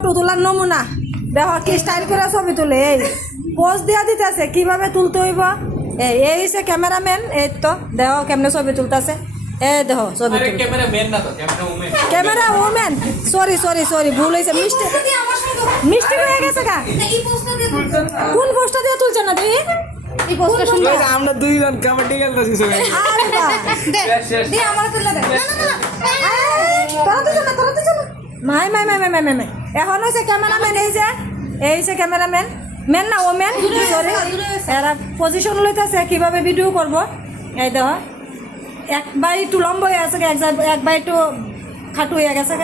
তোলার নমুনা দেখো কি স্টাইল করে ছবি তুলে এই পোজ দিয়া দিতেছে কিভাবে তুলতে হইব এই হচ্ছে ক্যামেরাম্যান এই তো দেখো কেমনে ছবি তুলতেছে এই দেখো ছবি আরে তুল ক্যামেরাম্যান না তো camera women camera woman sorry sorry sorry ভুল হয়েছে মিষ্টি হয়ে গেছে গা কোন পোস্টটা দিয়ে তুলছে না দেখি এই পোস্টটা সুন্দর আমরা দুইজন কাবাডি খেলতেছি সবাই আরে বাহ শেষ দি আমার তুললা দে তোরা তো চলো মাই মাই মাই মাই মাই মাই এখন হচ্ছে ক্যামেরাম্যান এই যে ক্যামেরাম্যান মেন না ও মেন সরি এরা পজিশন লইতেছে কিভাবে ভিডিও করব এই দেখো এক বাই একটু লম্বা হয়ে আছে এক বাই একটু খাটু হয়ে গেছে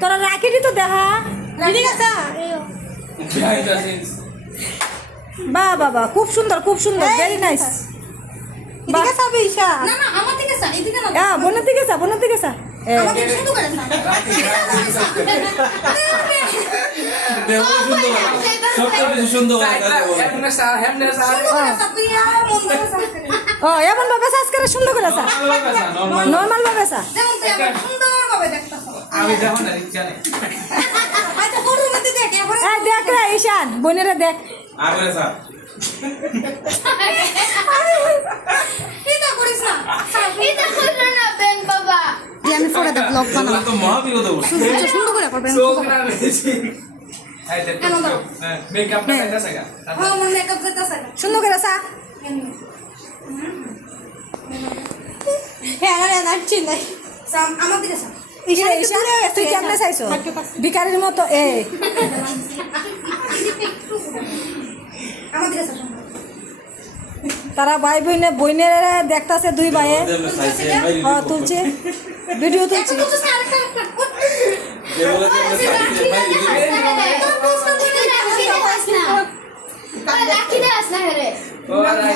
তোরা রাখি দি তো দেখা ঠিক আছে বিহাইন্ড দ্য সিনস বাহ বাবা খুব সুন্দর ভেরি নাইস এদিকে চাবি ঈশা না না আমার দিকে চা এদিকে না বোনের দিকে যা আমার দিকে শুধু করে চা দেহ সুন্দর সবচেয়ে বেশি সুন্দর হেমনে স্যার শুধু করে চা তুই আর মন করে চা ও এমন ভাবে সাজ করে সুন্দর করে যা নরমাল নর্মাল ভাবে যা যেমন তুই আমার সুন্দরভাবে দেখতাছ আমি দেখো না ইচ্ছা নেই আচ্ছা ফটোর মধ্যে দেখ এবারে এই দেখ রে ঈশান বোনেরা দেখ আর বলে স্যার এটা করিস না এটা করলো না বেন বাবা আমি পরে দেখ ব্লগ তোমরা তো মহাবিপদ বলছো সুন্দর করে করবেন চোখ না বেশি এই দেখ মেকআপ না কাটা সাগা হ্যাঁ মন মেকআপ করতেছ সুন্দর করে যা হ্যাঁ না না চিন্তা আমার দিকে চা ঈশান তুই কেমনে চাইছো ভিখারির মতো আমার দিকে চা তারা ভাই বইনের দেখতাছে দুই ভাইয়ে তুলছে ভিডিও তুলছে রাখি দে আসনা হেরে ও রাখি